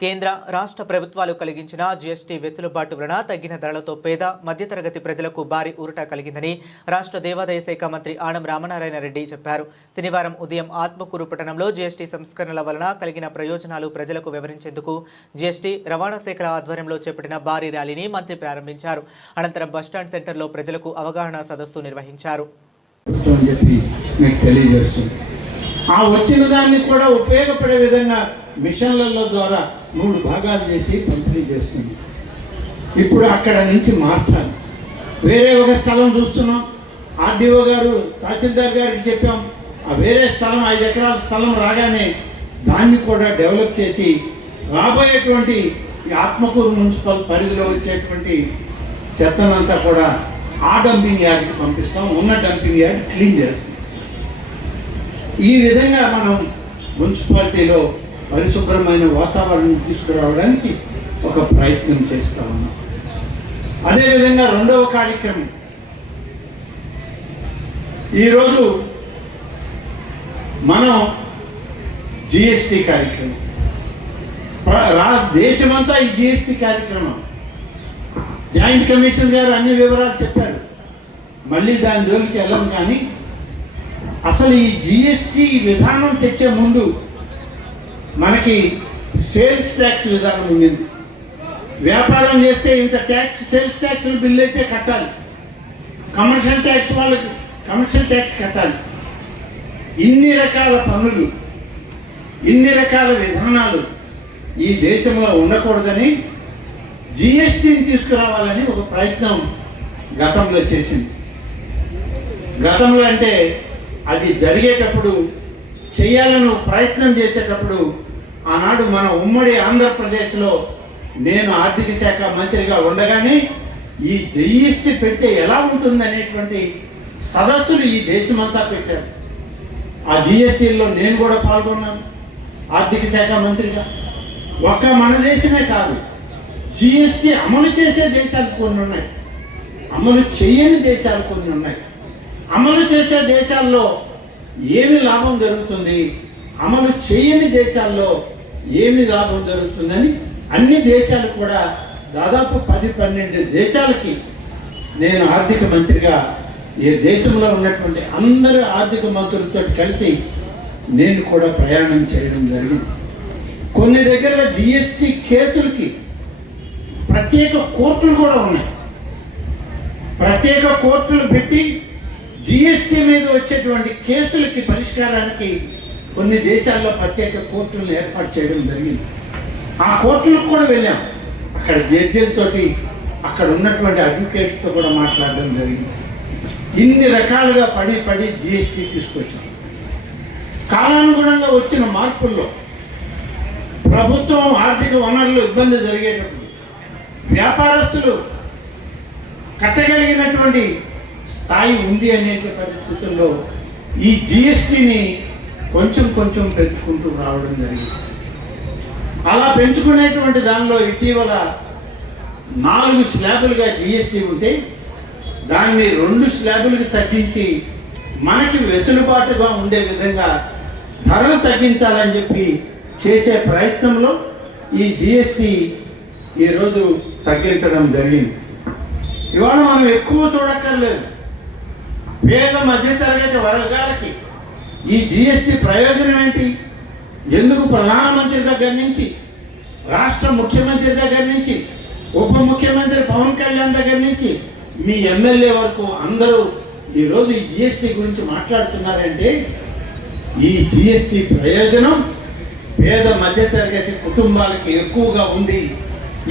కేంద్ర రాష్ట్ర ప్రభుత్వాలు కలిగించిన జీఎస్టీ వెసులుబాటు వలన తగ్గిన ధరలతో పేద మధ్యతరగతి ప్రజలకు భారీ ఊరట కలిగిందని రాష్ట్ర దేవాదాయ శాఖ మంత్రి ఆనం రామనారాయణ రెడ్డి చెప్పారు. శనివారం ఉదయం ఆత్మకూరు పట్టణంలో జీఎస్టీ సంస్కరణల వలన కలిగిన ప్రయోజనాలు ప్రజలకు వివరించేందుకు జీఎస్టీ రవాణా శాఖల ఆధ్వర్యంలో చేపట్టిన భారీ ర్యాలీని మంత్రి ప్రారంభించారు. అనంతరం బస్టాండ్ సెంటర్లో ప్రజలకు అవగాహన సదస్సు నిర్వహించారు. ఆ వచ్చిన దాన్ని కూడా ఉపయోగపడే విధంగా మిషన్ల ద్వారా మూడు భాగాలు చేసి పంపిణీ చేస్తుంది. ఇప్పుడు అక్కడ నుంచి మార్చాలి. వేరే ఒక స్థలం చూస్తున్నాం. ఆర్డీఓ గారు తహసీల్దార్ గారికి చెప్పాం. ఆ వేరే స్థలం ఐదు ఎకరాల స్థలం రాగానే దాన్ని కూడా డెవలప్ చేసి రాబోయేటువంటి ఆత్మకూరు మున్సిపల్ పరిధిలో వచ్చేటువంటి చెత్తనంతా కూడా ఆ డంపింగ్ యార్డ్కి పంపిస్తాం. ఉన్న డంపింగ్ యార్డ్ క్లీన్ చేస్తాం. ఈ విధంగా మనం మున్సిపాలిటీలో పరిశుభ్రమైన వాతావరణం తీసుకురావడానికి ఒక ప్రయత్నం చేస్తా ఉన్నాం. అదేవిధంగా రెండవ కార్యక్రమం. ఈరోజు మనం జిఎస్టి కార్యక్రమం. రా దేశమంతా ఈ జిఎస్టి కార్యక్రమం. జాయింట్ కమిషనర్ గారు అన్ని వివరాలు చెప్పారు. మళ్ళీ దాని జోలికి వెళ్ళం కానీ అసలు ఈ జిఎస్టి విధానం తెచ్చే ముందు మనకి సేల్స్ ట్యాక్స్ విధానం ఉండింది వ్యాపారం చేస్తే ఇంత ట్యాక్స్ సేల్స్ ట్యాక్స్ బిల్ అయితే కట్టాలి. కమర్షియల్ ట్యాక్స్ వాళ్ళకి కమర్షియల్ ట్యాక్స్ కట్టాలి. ఇన్ని రకాల పనులు ఇన్ని రకాల విధానాలు ఈ దేశంలో ఉండకూడదని జిఎస్టీని తీసుకురావాలని ఒక ప్రయత్నం గతంలో చేసింది. గతంలో అంటే అది జరిగేటప్పుడు చేయాలని ప్రయత్నం చేసేటప్పుడు ఆనాడు మన ఉమ్మడి ఆంధ్రప్రదేశ్లో నేను ఆర్థిక శాఖ మంత్రిగా ఉండగానే ఈ జిఎస్టీ పెడితే ఎలా ఉంటుంది అనేటువంటి సదస్సులు ఈ దేశమంతా పెట్టారు. ఆ జిఎస్టీల్లో నేను కూడా పాల్గొన్నాను ఆర్థిక శాఖ మంత్రిగా. ఒక్క మన దేశమే కాదు జిఎస్టీ అమలు చేసే దేశాలు కొన్ని ఉన్నాయి. అమలు చేయని దేశాలు కొన్ని ఉన్నాయి. అమలు చేసే దేశాల్లో ఏమి లాభం జరుగుతుంది? అమలు చేయని దేశాల్లో ఏమి లాభం జరుగుతుందని అన్ని దేశాలు కూడా దాదాపు పది పన్నెండు దేశాలకి నేను ఆర్థిక మంత్రిగా ఈ దేశంలో ఉన్నటువంటి అందరు ఆర్థిక మంత్రులతో కలిసి నేను కూడా ప్రయాణం చేయడం జరిగింది. కొన్ని దగ్గర జిఎస్టి కేసులకి ప్రత్యేక కోర్టులు కూడా ఉన్నాయి. ప్రత్యేక కోర్టులు పెట్టి జిఎస్టీ మీద వచ్చేటువంటి కేసులకి పరిష్కారానికి కొన్ని దేశాల్లో ప్రత్యేక కోర్టులను ఏర్పాటు చేయడం జరిగింది. ఆ కోర్టులకు కూడా వెళ్ళాం. అక్కడ జడ్జీలతోటి అక్కడ ఉన్నటువంటి అడ్వకేట్స్తో కూడా మాట్లాడడం జరిగింది. ఇన్ని రకాలుగా పడి పడి జిఎస్టీ తీసుకొచ్చాం. కాలానుగుణంగా వచ్చిన మార్పుల్లో ప్రభుత్వం ఆర్థిక వనరులు ఇబ్బంది జరిగేటప్పుడు వ్యాపారస్తులు కట్టగలిగినటువంటి స్థాయి ఉంది అనే పరిస్థితుల్లో ఈ జిఎస్టిని కొంచెం కొంచెం పెంచుకుంటూ రావడం జరిగింది. అలా పెంచుకునేటువంటి దానిలో ఇటీవల నాలుగు స్లాబులుగా జిఎస్టీ ఉంటే దాన్ని రెండు స్లాబులకు తగ్గించి మనకి వెసులుబాటుగా ఉండే విధంగా ధరలు తగ్గించాలని చెప్పి చేసే ప్రయత్నంలో ఈ జిఎస్టీ ఈరోజు తగ్గించడం జరిగింది. ఇవాళ మనం ఎక్కువ చూడక్కర్లేదు. పేద మధ్యతరగతి వర్గాలకి ఈ జిఎస్టి ప్రయోజనం ఏంటి? ఎందుకు ప్రధానమంత్రి దగ్గర నుంచి రాష్ట్ర ముఖ్యమంత్రి దగ్గర నుంచి ఉప ముఖ్యమంత్రి పవన్ కళ్యాణ్ దగ్గర నుంచి మీ ఎమ్మెల్యే వరకు అందరూ ఈరోజు ఈ జిఎస్టి గురించి మాట్లాడుతున్నారంటే ఈ జిఎస్టి ప్రయోజనం పేద మధ్యతరగతి కుటుంబాలకి ఎక్కువగా ఉంది.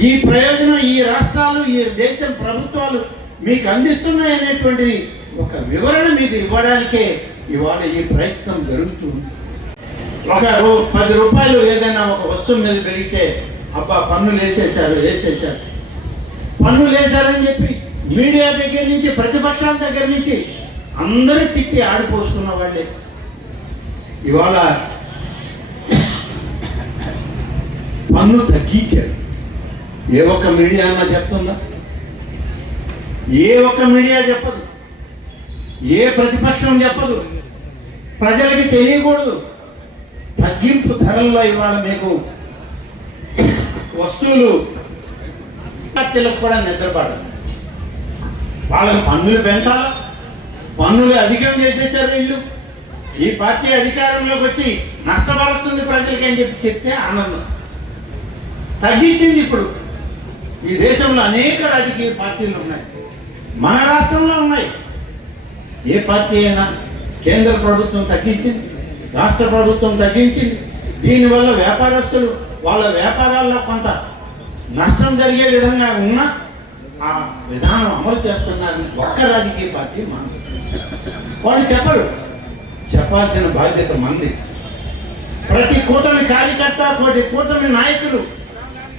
ఈ ప్రయోజనం ఈ రాష్ట్రాలు ఈ దేశం ప్రభుత్వాలు మీకు అందిస్తున్నాయనేటువంటి ఒక వివరణ మీకు ఇవ్వడానికే ఇవాళ ఈ ప్రయత్నం జరుగుతుంది. ఒక రూ- పది రూపాయలు ఏదైనా ఒక వస్తువు మీద పెరిగితే అబ్బా పన్నులు వేసేసారు వేసేసారు పన్నులు వేశారని చెప్పి మీడియా దగ్గర నుంచి ప్రతిపక్షాల దగ్గర నుంచి అందరూ తిట్టి ఆడిపోసుకున్న వాళ్ళే. ఇవాళ పన్ను తగ్గించారు. ఏ ఒక్క మీడియా అన్నా చెప్తుందా? ఏ ఒక్క మీడియా చెప్పదు. ఏ ప్రతిపక్షం చెప్పదు. ప్రజలకి తెలియకూడదు. తగ్గింపు ధరల్లో ఇవాళ మీకు వస్తువులు విద్యార్థులకు కూడా నిద్రపడదు వాళ్ళకి పన్నులు పెంచాలా? పన్నులు అధికం చేసేసారు వీళ్ళు. ఈ పార్టీ అధికారంలోకి వచ్చి నష్టపరుస్తుంది ప్రజలకి అని చెప్పి చెప్తే ఆనందం. తగ్గించింది ఇప్పుడు. ఈ దేశంలో అనేక రాజకీయ పార్టీలు ఉన్నాయి. మన రాష్ట్రంలో ఉన్నాయి. ఏ పార్టీ అయినా కేంద్ర ప్రభుత్వం తగ్గించింది రాష్ట్ర ప్రభుత్వం తగ్గించింది. దీనివల్ల వ్యాపారస్తులు వాళ్ళ వ్యాపారాల్లో కొంత నష్టం జరిగే విధంగా ఉన్న ఆ విధానం అమలు చేస్తున్నారని ఒక్క రాజకీయ పార్టీ మాకు వాళ్ళు చెప్పరు. చెప్పాల్సిన బాధ్యత మంది. ప్రతి కూటమి కార్యకర్త కోటి కూటమి నాయకులు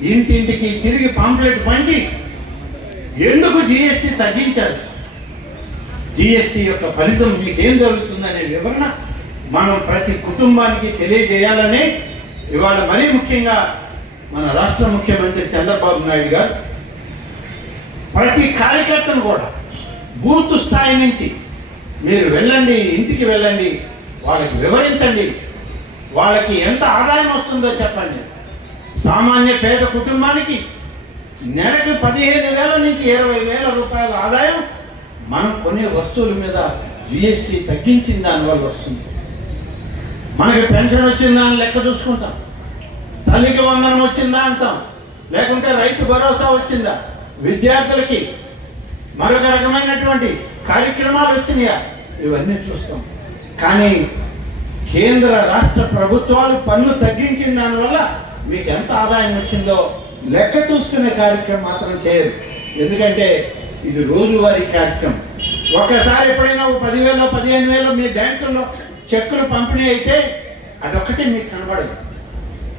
ఇంటింటికి తిరిగి పాంప్లెట్ పంచి ఎందుకు జిఎస్టీ తగ్గించారు? జిఎస్టి యొక్క ఫలితం మీకేం జరుగుతుందనే వివరణ మనం ప్రతి కుటుంబానికి తెలియజేయాలని ఇవాళ మరీ ముఖ్యంగా మన రాష్ట్ర ముఖ్యమంత్రి చంద్రబాబు నాయుడు గారు ప్రతి కార్యకర్తను కూడా బూత్ స్థాయి నుంచి మీరు వెళ్ళండి ఇంటికి వెళ్ళండి వాళ్ళకి వివరించండి వాళ్ళకి ఎంత ఆదాయం వస్తుందో చెప్పండి. సామాన్య పేద కుటుంబానికి నెలకు పదిహేను వేల నుంచి ఇరవై వేల రూపాయల ఆదాయం మనం కొనే వస్తువుల మీద జిఎస్టీ తగ్గించిన దానివల్ల వస్తుంది. మనకి పెన్షన్ వచ్చిందా అని లెక్క చూసుకుంటాం. తల్లికి వందనం వచ్చిందా అంటాం. లేకుంటే రైతు భరోసా వచ్చిందా? విద్యార్థులకి మరొక రకమైనటువంటి కార్యక్రమాలు వచ్చినాయా? ఇవన్నీ చూస్తాం. కానీ కేంద్ర రాష్ట్ర ప్రభుత్వాలు పన్ను తగ్గించిన దానివల్ల మీకు ఎంత ఆదాయం వచ్చిందో లెక్క చూసుకునే కార్యక్రమం మాత్రం చేయరు. ఎందుకంటే ఇది రోజువారీ కార్యక్రమం. ఒక్కసారి ఎప్పుడైనా ఒక పదివేలు పదిహేను వేలు మీ బ్యాంకుల్లో చెక్కులు పంపిణీ అయితే అదొక్కటి మీకు కనబడదు.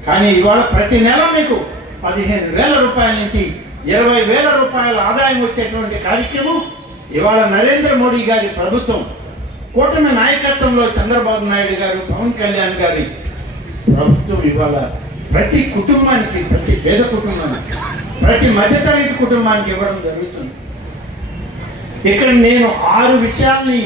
కానీ ఇవాళ ప్రతి నెల మీకు పదిహేను వేల రూపాయల నుంచి ఇరవై వేల రూపాయల ఆదాయం వచ్చేటువంటి కార్యక్రమం ఇవాళ నరేంద్ర మోడీ గారి ప్రభుత్వం కూటమి నాయకత్వంలో చంద్రబాబు నాయుడు గారు పవన్ కళ్యాణ్ గారి ప్రభుత్వం ఇవాళ ప్రతి కుటుంబానికి ప్రతి పేద కుటుంబానికి ప్రతి మధ్యతరగతి కుటుంబానికి ఇవ్వడం జరుగుతుంది. ఇక్కడ నేను ఆరు విషయాల్ని